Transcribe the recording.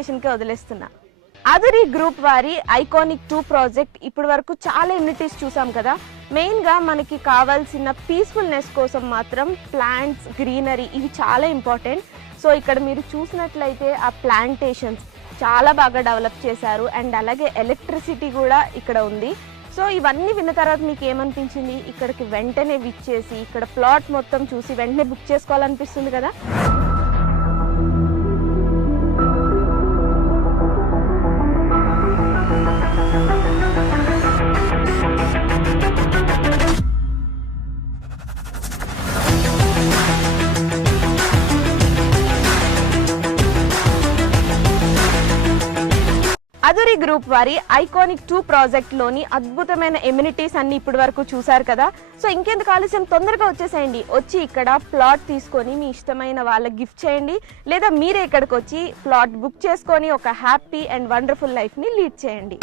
కి వదిలేస్తున్నా. అదురి గ్రూప్ వారి ఐకానిక్ 2 ప్రాజెక్ట్ ఇప్పటి వరకు చాలా ఇమ్యూనిటీస్ చూసాం కదా. మెయిన్గా మనకి కావాల్సిన పీస్ఫుల్నెస్ కోసం మాత్రం ప్లాంట్స్, గ్రీనరీ ఇవి చాలా ఇంపార్టెంట్. సో ఇక్కడ మీరు చూసినట్లయితే ఆ ప్లాంటేషన్స్ చాలా బాగా డెవలప్ చేశారు అండ్ అలాగే ఎలక్ట్రిసిటీ కూడా ఇక్కడ ఉంది. సో ఇవన్నీ విన్న తర్వాత మీకు ఏమనిపించింది? ఇక్కడికి వెంటనే విచ్చేసి ఇక్కడ ప్లాట్ మొత్తం చూసి వెంటనే బుక్ చేసుకోవాలనిపిస్తుంది కదా. అదురి గ్రూప్ వారి ఐకానిక్ 2 ప్రాజెక్ట్ లోని అద్భుతమైన ఎమ్యూనిటీస్ అన్ని ఇప్పటి వరకు చూసారు కదా. సో ఇంకెందుకు ఆలస్యం, తొందరగా వచ్చేసేయండి. వచ్చి ఇక్కడ ప్లాట్ తీసుకొని మీ ఇష్టమైన వాళ్ళకి గిఫ్ట్ చేయండి, లేదా మీరే ఇక్కడికి వచ్చి ప్లాట్ బుక్ చేసుకొని ఒక హ్యాపీ అండ్ వండర్ఫుల్ లైఫ్ ని లీడ్ చేయండి.